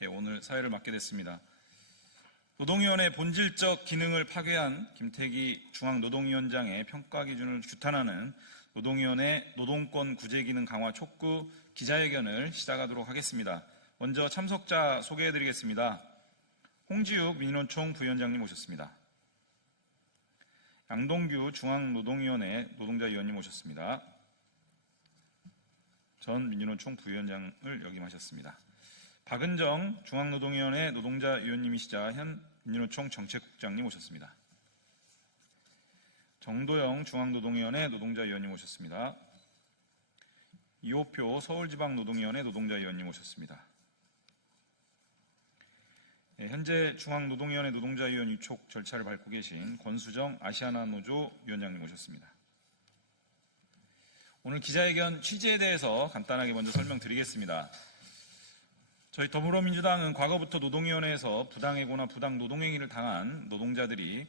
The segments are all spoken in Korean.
예, 오늘 사회를 맡게 됐습니다. 노동위원회 본질적 기능을 파괴한 김태기 중앙노동위원장의 평가 기준을 규탄하는 노동위원회 노동권 구제 기능 강화 촉구 기자회견을 시작하도록 하겠습니다. 먼저 참석자 소개해드리겠습니다. 홍지욱 민원총 부위원장님 오셨습니다. 양동규 중앙노동위원회 노동자위원님 오셨습니다. 전 민주노총 부위원장을 역임하셨습니다. 박은정 중앙노동위원회 노동자 위원님이시자 현 민주노총 정책국장님 오셨습니다. 정도영 중앙노동위원회 노동자 위원님 오셨습니다. 이호표 서울지방노동위원회 노동자 위원님 오셨습니다. 예, 현재 중앙노동위원회 노동자위원 위촉 절차를 밟고 계신 권수정 아시아나 노조 위원장님 오셨습니다. 오늘 기자회견 취지에 대해서 간단하게 먼저 설명드리겠습니다. 저희 더불어민주당은 과거부터 노동위원회에서 부당해고나 부당 노동행위를 당한 노동자들이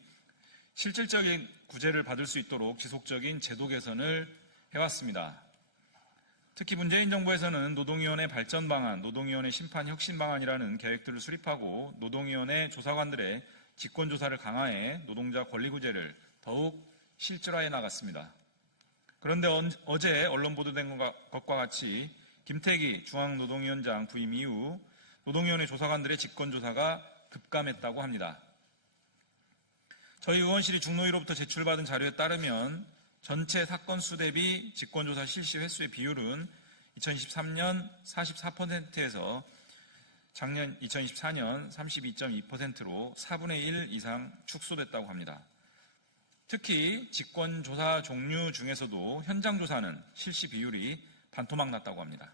실질적인 구제를 받을 수 있도록 지속적인 제도 개선을 해왔습니다. 특히 문재인 정부에서는 노동위원회 발전 방안, 노동위원회 심판 혁신 방안이라는 계획들을 수립하고 노동위원회 조사관들의 직권 조사를 강화해 노동자 권리 구제를 더욱 실질화해 나갔습니다. 그런데 어제 언론 보도된 것과 같이 김태기 중앙노동위원장 부임 이후 노동위원회 조사관들의 직권조사가 급감했다고 합니다. 저희 의원실이 중노위로부터 제출받은 자료에 따르면 전체 사건 수 대비 직권조사 실시 횟수의 비율은 2023년 44%에서 작년 2024년 32.2%로 4분의 1 이상 축소됐다고 합니다. 특히 직권조사 종류 중에서도 현장조사는 실시 비율이 반토막 났다고 합니다.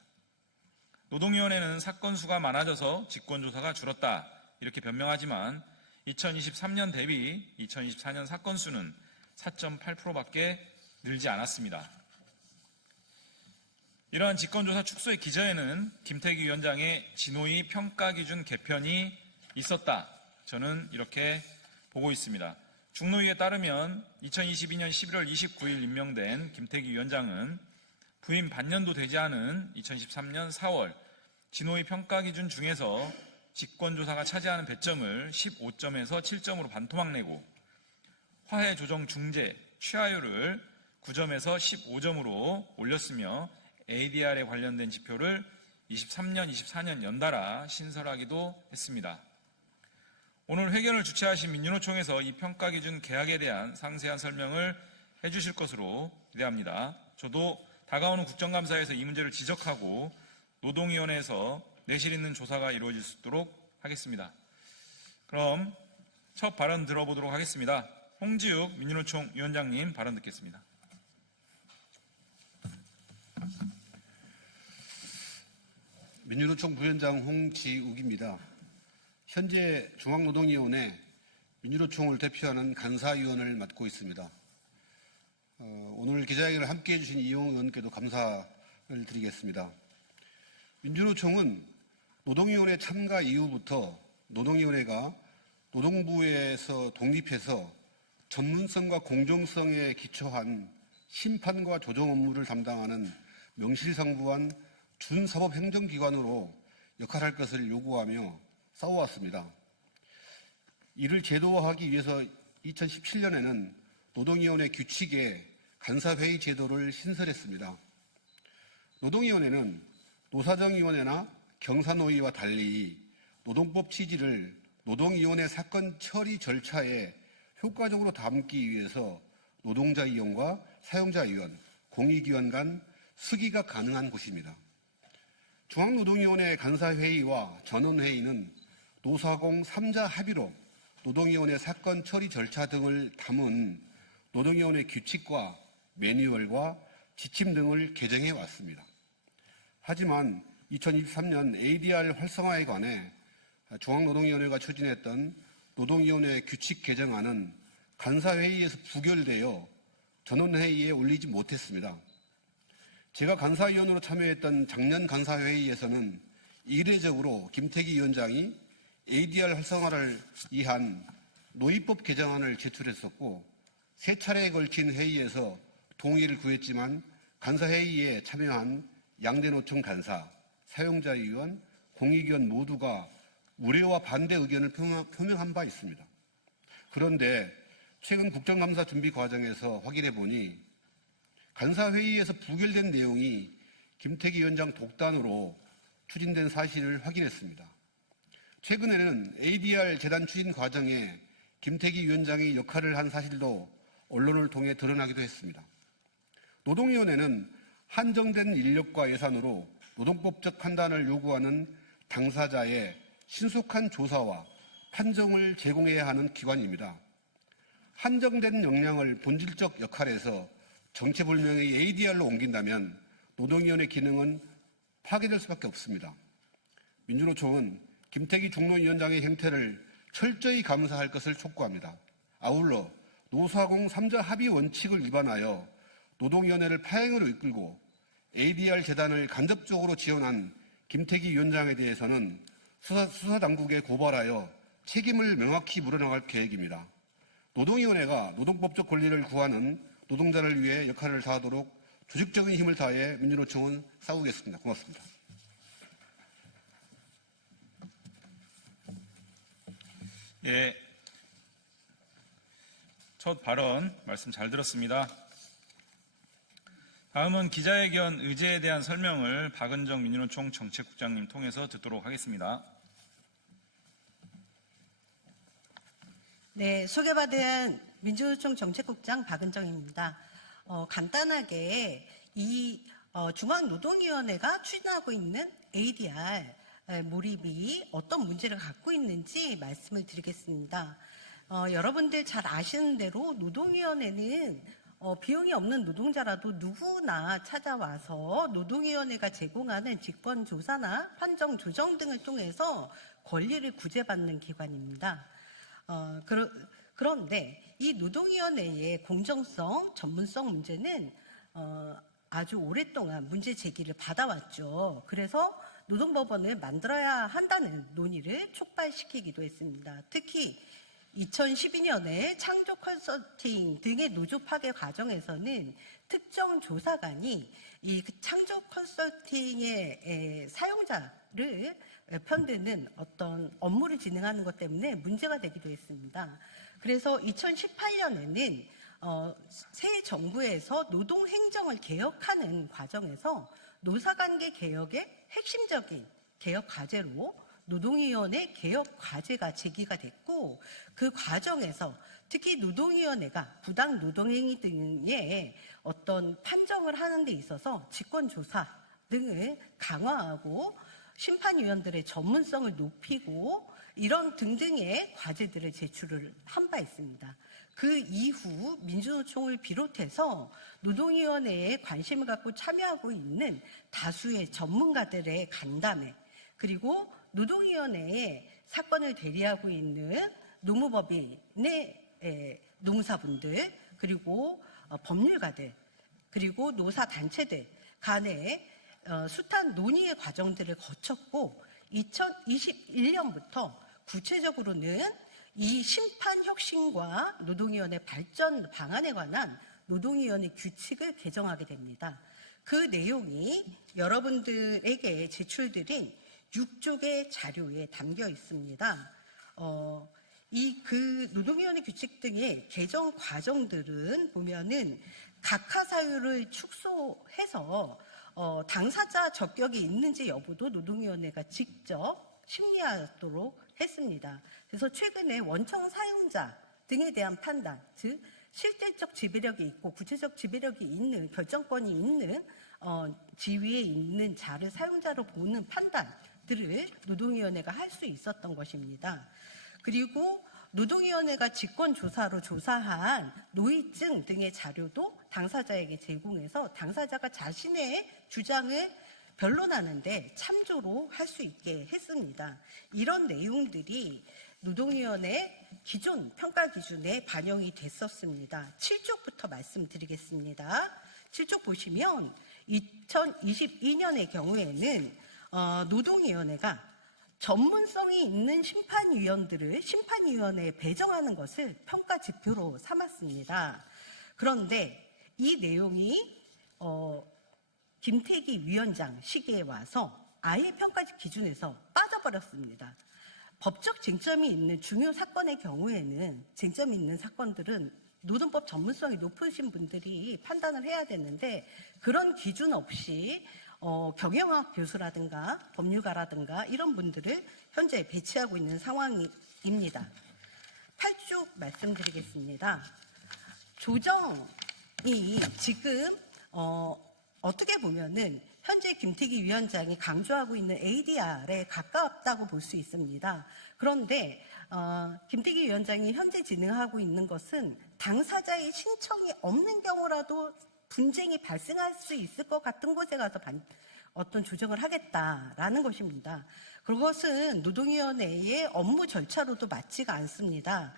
노동위원회는 사건 수가 많아져서 직권조사가 줄었다 이렇게 변명하지만 2023년 대비 2024년 사건 수는 4.8%밖에 늘지 않았습니다. 이러한 직권조사 축소의 기저에는 김태기 위원장의 진호위 평가 기준 개편이 있었다. 저는 이렇게 보고 있습니다. 중노위에 따르면 2022년 11월 29일 임명된 김태기 위원장은 부임 반년도 되지 않은 2013년 4월 진호위 평가 기준 중에서 직권조사가 차지하는 배점을 15점에서 7점으로 반토막 내고 화해 조정 중재 취하율을 9점에서 15점으로 올렸으며 ADR에 관련된 지표를 23년, 24년 연달아 신설하기도 했습니다. 오늘 회견을 주최하신 민주노총에서 이 평가 기준 계약에 대한 상세한 설명을 해주실 것으로 기대합니다. 저도 다가오는 국정감사에서 이 문제를 지적하고 노동위원회에서 내실 있는 조사가 이루어질 수 있도록 하겠습니다. 그럼 첫 발언 들어보도록 하겠습니다. 홍지욱 민주노총 위원장님 발언 듣겠습니다. 민주노총 부위원장 홍지욱입니다. 현재 중앙노동위원회 민주노총을 대표하는 간사위원을 맡고 있습니다. 어, 오늘 기자회견을 함께해 주신 이용 의원께도 감사를 드리겠습니다. 민주노총은 노동위원회 참가 이후부터 노동위원회가 노동부에서 독립해서 전문성과 공정성에 기초한 심판과 조정 업무를 담당하는 명실상부한 준사법 행정기관으로 역할할 것을 요구하며 싸워왔습니다. 이를 제도화하기 위해서 2017년에는 노동위원회 규칙에 간사회의 제도를 신설했습니다. 노동위원회는 노사정위원회나 경사노위와 달리 노동법 취지를 노동위원회 사건 처리 절차에 효과적으로 담기 위해서 노동자 이용과 사용자 위원, 공익위원 간 수기가 가능한 곳입니다. 중앙노동위원회 간사회의와 전원회의는 노사공 3자 합의로 노동위원회 사건 처리 절차 등을 담은 노동위원회 규칙과 매뉴얼과 지침 등을 개정해 왔습니다. 하지만 2023년 ADR 활성화에 관해 중앙노동위원회가 추진했던 노동위원회 규칙 개정안은 간사회의에서 부결되어 전원회의에 올리지 못했습니다. 제가 간사위원으로 참여했던 작년 간사회의에서는 이례적으로 김태기 위원장이 ADR 활성화를 위한 노입법 개정안을 제출했었고 세 차례에 걸친 회의에서 동의를 구했지만 간사회의에 참여한 양대노총 간사, 사용자위원, 공익위원 모두가 우려와 반대 의견을 표명- 표명한 바 있습니다. 그런데 최근 국정감사 준비 과정에서 확인해 보니 간사회의에서 부결된 내용이 김태기 위원장 독단으로 추진된 사실을 확인했습니다. 최근에는 ADR 재단 추진 과정에 김태기 위원장이 역할을 한 사실도 언론을 통해 드러나기도 했습니다. 노동위원회는 한정된 인력과 예산으로 노동법적 판단을 요구하는 당사자의 신속한 조사와 판정을 제공해야 하는 기관입니다. 한정된 역량을 본질적 역할에서 정체불명의 ADR로 옮긴다면 노동위원회 기능은 파괴될 수밖에 없습니다. 민주노총은 김태기 중노위원장의 행태를 철저히 감사할 것을 촉구합니다. 아울러 노사공 3자 합의 원칙을 위반하여 노동위원회를 파행으로 이끌고 ADR 재단을 간접적으로 지원한 김태기 위원장에 대해서는 수사, 수사 당국에 고발하여 책임을 명확히 물어나갈 계획입니다. 노동위원회가 노동법적 권리를 구하는 노동자를 위해 역할을 다하도록 조직적인 힘을 다해 민주노총은 싸우겠습니다. 고맙습니다. 예. 첫 발언 말씀 잘 들었습니다. 다음은 기자회견 의제에 대한 설명을 박은정 민주노총 정책국장님 통해서 듣도록 하겠습니다. 네, 소개받은 민주노총 정책국장 박은정입니다. 어, 간단하게 이 어, 중앙노동위원회가 추진하고 있는 ADR 에, 몰입이 어떤 문제를 갖고 있는지 말씀을 드리겠습니다. 어, 여러분들 잘 아시는 대로 노동위원회는 어, 비용이 없는 노동자라도 누구나 찾아와서 노동위원회가 제공하는 직권조사나 판정 조정 등을 통해서 권리를 구제받는 기관입니다. 어, 그러, 그런데 이 노동위원회의 공정성, 전문성 문제는 어, 아주 오랫동안 문제 제기를 받아왔죠. 그래서 노동법원을 만들어야 한다는 논의를 촉발시키기도 했습니다. 특히 2012년에 창조 컨설팅 등의 노조 파괴 과정에서는 특정 조사관이 이그 창조 컨설팅의 에, 사용자를 편드는 어떤 업무를 진행하는 것 때문에 문제가 되기도 했습니다. 그래서 2018년에는 어, 새 정부에서 노동 행정을 개혁하는 과정에서 노사관계 개혁의 핵심적인 개혁 과제로 노동위원회 개혁 과제가 제기가 됐고 그 과정에서 특히 노동위원회가 부당 노동행위 등의 어떤 판정을 하는 데 있어서 직권조사 등을 강화하고 심판위원들의 전문성을 높이고 이런 등등의 과제들을 제출을 한 바 있습니다. 그 이후 민주노총을 비롯해서 노동위원회에 관심을 갖고 참여하고 있는 다수의 전문가들의 간담회 그리고 노동위원회에 사건을 대리하고 있는 노무법인의 에, 노무사분들 그리고 어, 법률가들 그리고 노사 단체들 간의 어, 숱한 논의의 과정들을 거쳤고 2021년부터 구체적으로는 이 심판 혁신과 노동위원회 발전 방안에 관한 노동위원회 규칙을 개정하게 됩니다. 그 내용이 여러분들에게 제출드린 6쪽의 자료에 담겨 있습니다. 어, 이 그 노동위원회 규칙 등의 개정 과정들은 보면은 각하 사유를 축소해서 어, 당사자 적격이 있는지 여부도 노동위원회가 직접 심리하도록 했습니다. 그래서 최근에 원청 사용자 등에 대한 판단, 즉 실질적 지배력이 있고 구체적 지배력이 있는 결정권이 있는 어, 지위에 있는 자를 사용자로 보는 판단 들을 노동위원회가 할 수 있었던 것입니다. 그리고 노동위원회가 직권조사로 조사한 노이증 등의 자료도 당사자에게 제공해서 당사자가 자신의 주장을 변론하는데 참조로 할 수 있게 했습니다. 이런 내용들이 노동위원회 기존 평가 기준에 반영이 됐었습니다. 7쪽부터 말씀드리겠습니다. 7쪽 보시면 2022년의 경우에는 어, 노동위원회가 전문성이 있는 심판위원들을 심판위원회에 배정하는 것을 평가 지표로 삼았습니다. 그런데 이 내용이 어, 김태기 위원장 시기에 와서 아예 평가 기준에서 빠져버렸습니다. 법적 쟁점이 있는 중요 사건의 경우에는 쟁점이 있는 사건들은 노동법 전문성이 높으신 분들이 판단을 해야 되는데 그런 기준 없이 어, 경영학 교수라든가 법률가라든가 이런 분들을 현재 배치하고 있는 상황입니다. 8쭉 말씀드리겠습니다. 조정이 지금 어, 어떻게 보면은 현재 김태기 위원장이 강조하고 있는 ADR에 가깝다고 볼 수 있습니다. 그런데 어, 김태기 위원장이 현재 진행하고 있는 것은 당사자의 신청이 없는 경우라도 분쟁이 발생할 수 있을 것 같은 곳에 가서 반- 어떤 조정을 하겠다라는 것입니다. 그것은 노동위원회의 업무 절차로도 맞지가 않습니다.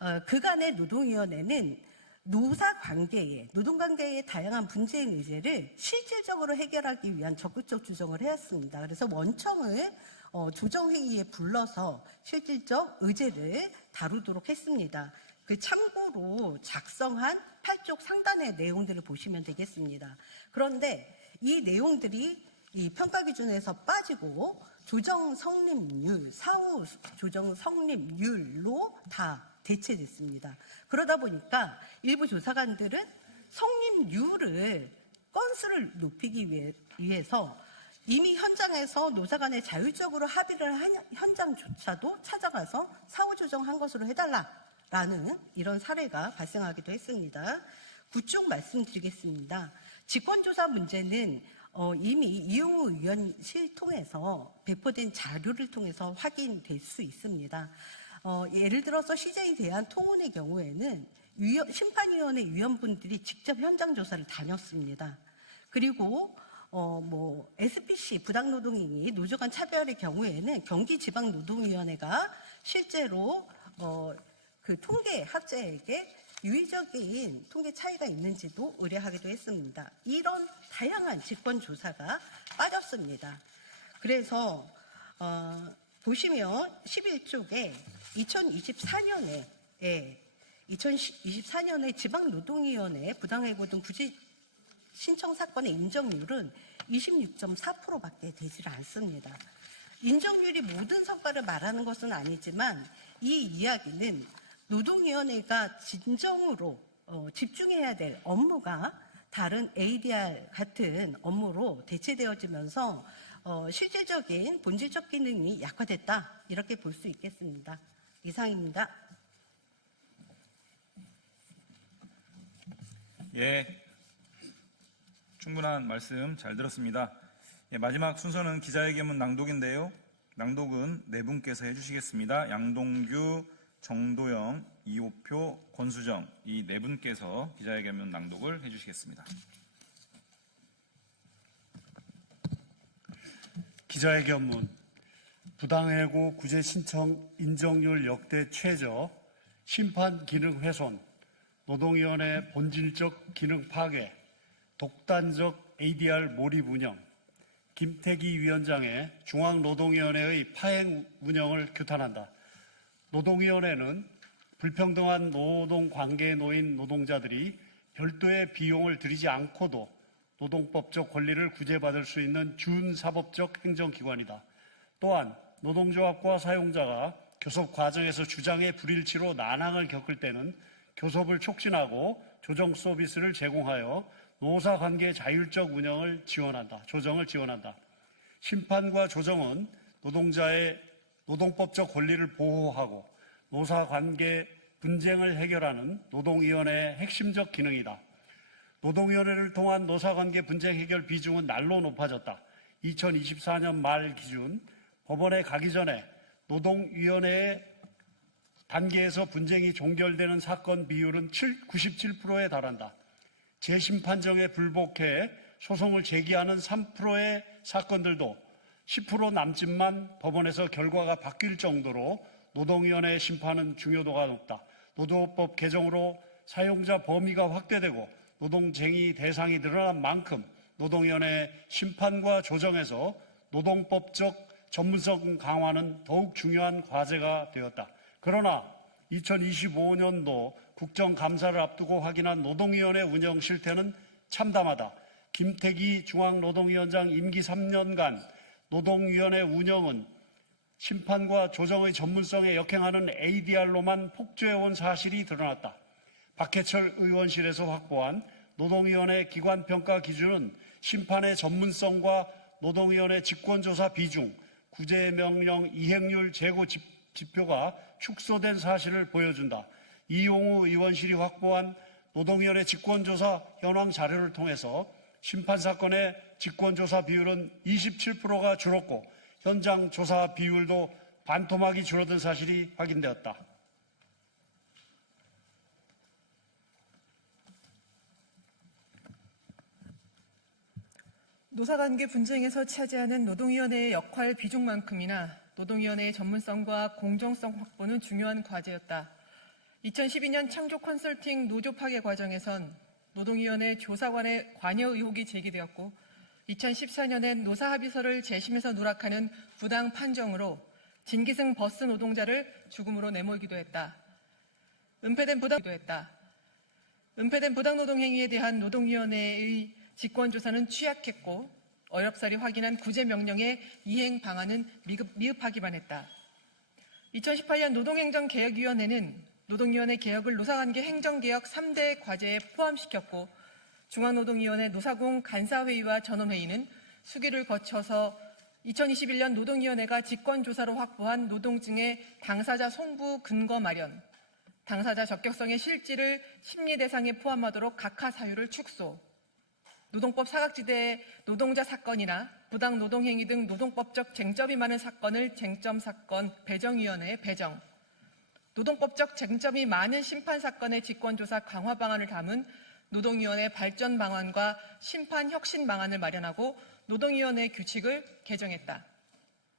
어, 그간의 노동위원회는 노사 관계에, 노동 관계의 다양한 분쟁 의제를 실질적으로 해결하기 위한 적극적 조정을 해왔습니다. 그래서 원청을 어, 조정회의에 불러서 실질적 의제를 다루도록 했습니다. 그 참고로 작성한 8쪽 상단의 내용들을 보시면 되겠습니다. 그런데 이 내용들이 이 평가 기준에서 빠지고 조정 성립률, 사후 조정 성립률로 다 대체됐습니다. 그러다 보니까 일부 조사관들은 성립률을 건수를 높이기 위해, 위해서 이미 현장에서 노사 간에 자율적으로 합의를 한 현장조차도 찾아가서 사후 조정한 것으로 해달라라는 이런 사례가 발생하기도 했습니다. 구쭉 말씀드리겠습니다. 직권조사 문제는 어, 이미 이용우 의원실 통해서 배포된 자료를 통해서 확인될 수 있습니다. 어, 예를 들어서 CJ에 대한 통혼의 경우에는 위원- 심판위원회 위원분들이 직접 현장 조사를 다녔습니다. 그리고 어, 뭐 SPC 부당노동행위 노조 간 차별의 경우에는 경기지방노동위원회가 실제로 어, 그 통계 학자에게 유의적인 통계 차이가 있는지도 의뢰하기도 했습니다. 이런 다양한 직권 조사가 빠졌습니다. 그래서 어, 보시면 11쪽에 2024년에 예, 2024년에 지방노동위원회 부당해고 등 구제 신청 사건의 인정률은 26.4%밖에 되질 않습니다. 인정률이 모든 성과를 말하는 것은 아니지만 이 이야기는 노동위원회가 진정으로 어, 집중해야 될 업무가 다른 ADR 같은 업무로 대체되어지면서 어, 실질적인 본질적 기능이 약화됐다 이렇게 볼 수 있겠습니다. 이상입니다. 예, 충분한 말씀 잘 들었습니다. 예, 마지막 순서는 기자회견문 낭독인데요. 낭독은 네 분께서 해주시겠습니다. 양동규, 정도영, 이호표, 권수정 이 네 분께서 기자회견문 낭독을 해주시겠습니다. 기자회견문 부당해고 구제 신청 인정률 역대 최저 심판 기능 훼손 노동위원회 본질적 기능 파괴 독단적 ADR 몰입 운영 김태기 위원장의 중앙노동위원회의 파행 운영을 규탄한다. 노동위원회는 불평등한 노동 관계에 놓인 노동자들이 별도의 비용을 들이지 않고도 노동법적 권리를 구제받을 수 있는 준사법적 행정기관이다. 또한 노동조합과 사용자가 교섭 과정에서 주장의 불일치로 난항을 겪을 때는 교섭을 촉진하고 조정 서비스를 제공하여 노사 관계 자율적 운영을 지원한다. 조정을 지원한다. 심판과 조정은 노동자의 노동법적 권리를 보호하고 노사 관계 분쟁을 해결하는 노동위원회의 핵심적 기능이다. 노동위원회를 통한 노사관계 분쟁 해결 비중은 날로 높아졌다. 2024년 말 기준 법원에 가기 전에 노동위원회의 단계에서 분쟁이 종결되는 사건 비율은 97%에 달한다. 재심 판정에 불복해 소송을 제기하는 3%의 사건들도 10% 남짓만 법원에서 결과가 바뀔 정도로 노동위원회의 심판은 중요도가 높다. 노동법 개정으로 사용자 범위가 확대되고 노동쟁의 대상이 늘어난 만큼 노동위원회 심판과 조정에서 노동법적 전문성 강화는 더욱 중요한 과제가 되었다. 그러나 2025년도 국정감사를 앞두고 확인한 노동위원회 운영 실태는 참담하다. 김태기 중앙노동위원장 임기 3년간 노동위원회 운영은 심판과 조정의 전문성에 역행하는 ADR로만 폭주해온 사실이 드러났다. 박해철 의원실에서 확보한 노동위원회 기관평가 기준은 심판의 전문성과 노동위원회 직권조사 비중, 구제명령 이행률 재고 지- 지표가 축소된 사실을 보여준다. 이용우 의원실이 확보한 노동위원회 직권조사 현황 자료를 통해서 심판 사건의 직권조사 비율은 27%가 줄었고 현장 조사 비율도 반토막이 줄어든 사실이 확인되었다. 노사관계 분쟁에서 차지하는 노동위원회의 역할 비중만큼이나 노동위원회의 전문성과 공정성 확보는 중요한 과제였다. 2012년 창조 컨설팅 노조 파괴 과정에선 노동위원회 조사관의 관여 의혹이 제기되었고 2014년엔 노사합의서를 재심에서 누락하는 부당 판정으로 진기승 버스 노동자를 죽음으로 내몰기도 했다. 은폐된 부당도 했다. 은폐된 부당 노동 행위에 대한 노동위원회의 직권 조사는 취약했고 어렵사리 확인한 구제 명령의 이행 방안은 미흡, 미흡하기만 했다. 2018년 노동행정개혁위원회는 노동위원회 개혁을 노사관계 행정개혁 3대 과제에 포함시켰고 중앙노동위원회 노사공 간사회의와 전원회의는 수기를 거쳐서 2021년 노동위원회가 직권조사로 확보한 노동증의 당사자 송부 근거 마련, 당사자 적격성의 실질을 심리 대상에 포함하도록 각하 사유를 축소, 노동법 사각지대의 노동자 사건이나 부당 노동행위 등 노동법적 쟁점이 많은 사건을 쟁점 사건 배정위원회에 배정, 노동법적 쟁점이 많은 심판 사건의 직권조사 강화 방안을 담은 노동위원회 발전 방안과 심판 혁신 방안을 마련하고 노동위원회 규칙을 개정했다.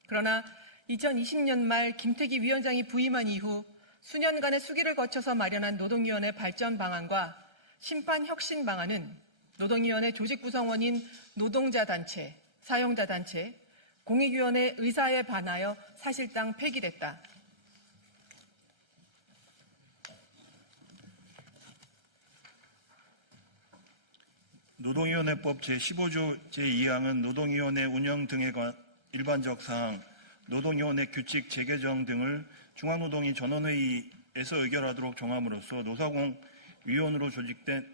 그러나 2020년 말 김태기 위원장이 부임한 이후 수년간의 수기를 거쳐서 마련한 노동위원회 발전 방안과 심판 혁신 방안은 노동위원회 조직 구성원인 노동자 단체, 사용자 단체, 공익위원회 의사에 반하여 사실상 폐기됐다. 노동위원회법 제15조 제2항은 노동위원회 운영 등에 관한 일반적 사항, 노동위원회 규칙 재개정 등을 중앙노동위 전원회의에서 의결하도록 정함으로써 노사공 위원으로 조직된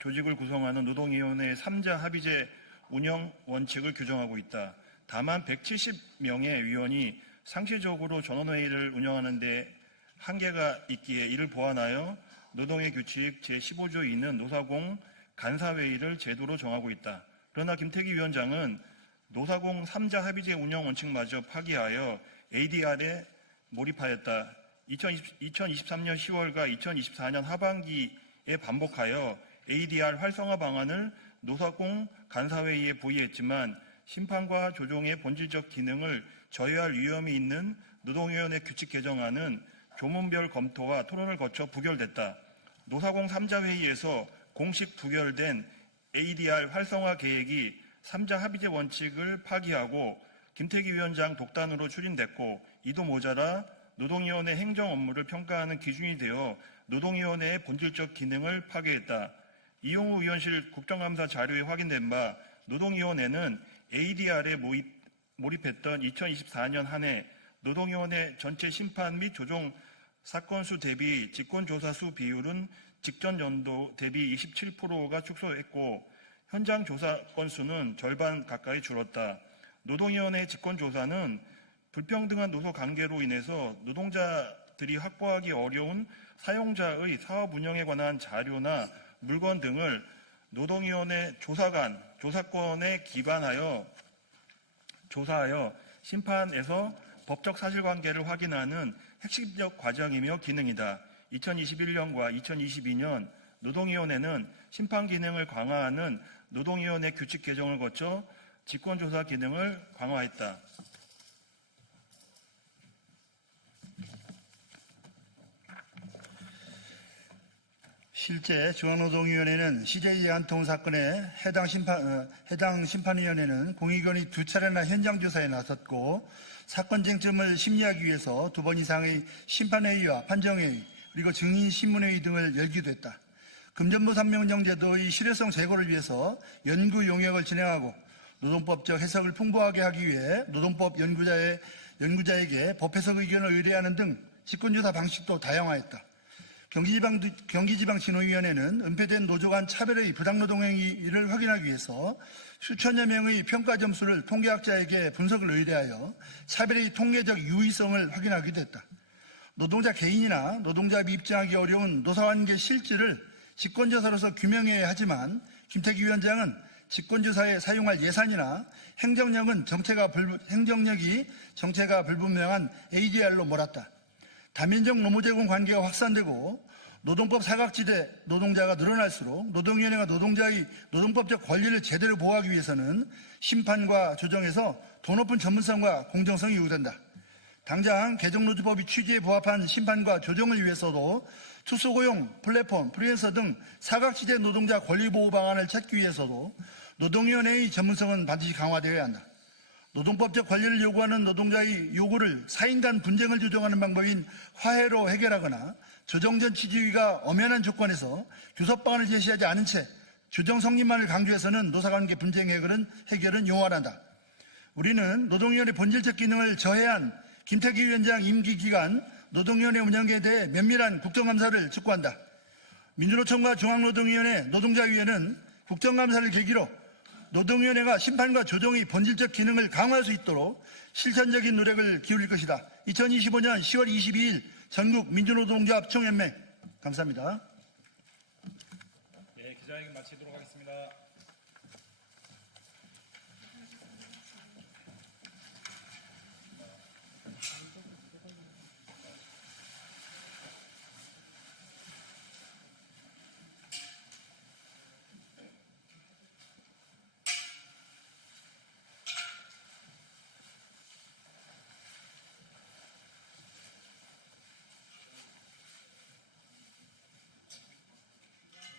조직을 구성하는 노동위원회의 3자 합의제 운영 원칙을 규정하고 있다. 다만 170명의 위원이 상시적으로 전원회의를 운영하는 데 한계가 있기에 이를 보완하여 노동의 규칙 제15조 2는 노사공 간사회의를 제도로 정하고 있다. 그러나 김태기 위원장은 노사공 3자 합의제 운영 원칙마저 파기하여 ADR에 몰입하였다. 2023년 10월과 2024년 하반기에 반복하여 ADR 활성화 방안을 노사공 간사회의에 부의했지만 심판과 조정의 본질적 기능을 저해할 위험이 있는 노동위원회 규칙 개정안은 조문별 검토와 토론을 거쳐 부결됐다. 노사공 3자 회의에서 공식 부결된 ADR 활성화 계획이 3자 합의제 원칙을 파기하고 김태기 위원장 독단으로 추진됐고 이도 모자라 노동위원회 행정 업무를 평가하는 기준이 되어 노동위원회의 본질적 기능을 파괴했다. 이용우 의원실 국정감사 자료에 확인된 바 노동위원회는 ADR에 모입, 몰입했던 2024년 한 해 노동위원회 전체 심판 및 조정 사건 수 대비 직권조사 수 비율은 직전 연도 대비 27%가 축소했고 현장 조사 건수는 절반 가까이 줄었다. 노동위원회 직권조사는 불평등한 노소 관계로 인해서 노동자들이 확보하기 어려운 사용자의 사업 운영에 관한 자료나 물건 등을 노동위원회 조사관, 조사권에 기반하여 조사하여 심판에서 법적 사실관계를 확인하는 핵심적 과정이며 기능이다. 2021년과 2022년 노동위원회는 심판 기능을 강화하는 노동위원회 규칙 개정을 거쳐 직권조사 기능을 강화했다. 실제 중앙노동위원회는 CJ 한통 사건에 해당 심판, 어, 해당 심판위원회는 공익원이 두 차례나 현장 조사에 나섰고 사건 쟁점을 심리하기 위해서 두 번 이상의 심판회의와 판정회의 그리고 증인신문회의 등을 열기도 했다. 금전부 삼명령 제도의 실효성 제고를 위해서 연구 용역을 진행하고 노동법적 해석을 풍부하게 하기 위해 노동법 연구자의 연구자에게 법 해석 의견을 의뢰하는 등 직권조사 방식도 다양화했다. 경기지방, 경기지방진흥위원회는 은폐된 노조 간 차별의 부당노동행위를 확인하기 위해서 수천여 명의 평가 점수를 통계학자에게 분석을 의뢰하여 차별의 통계적 유의성을 확인하기도 했다. 노동자 개인이나 노동자합이 입증하기 어려운 노사관계 실질을 직권조사로서 규명해야 하지만 김태기 위원장은 직권조사에 사용할 예산이나 행정력은 정체가 불, 행정력이 정체가 불분명한 ADR로 몰았다. 다민족 노무 제공 관계가 확산되고 노동법 사각지대 노동자가 늘어날수록 노동위원회가 노동자의 노동법적 권리를 제대로 보호하기 위해서는 심판과 조정에서 더 높은 전문성과 공정성이 요구된다. 당장 개정노조법이 취지에 부합한 심판과 조정을 위해서도 투수고용, 플랫폼, 프리랜서 등 사각지대 노동자 권리보호 방안을 찾기 위해서도 노동위원회의 전문성은 반드시 강화되어야 한다. 노동법적 권리를 요구하는 노동자의 요구를 사인 간 분쟁을 조정하는 방법인 화해로 해결하거나 조정전 취지위가 엄연한 조건에서 교섭 방안을 제시하지 않은 채 조정 성립만을 강조해서는 노사관계 분쟁 해결은, 해결은 용활한다. 우리는 노동위원회 본질적 기능을 저해한 김태기 위원장 임기 기간 노동위원회 운영에 대해 면밀한 국정감사를 촉구한다. 민주노총과 중앙노동위원회 노동자위원회는 국정감사를 계기로 노동위원회가 심판과 조정의 본질적 기능을 강화할 수 있도록 실천적인 노력을 기울일 것이다. 2025년 10월 22일 전국 민주노동조합 총연맹 감사합니다. 예, 기자회견 마치도록 하겠습니다.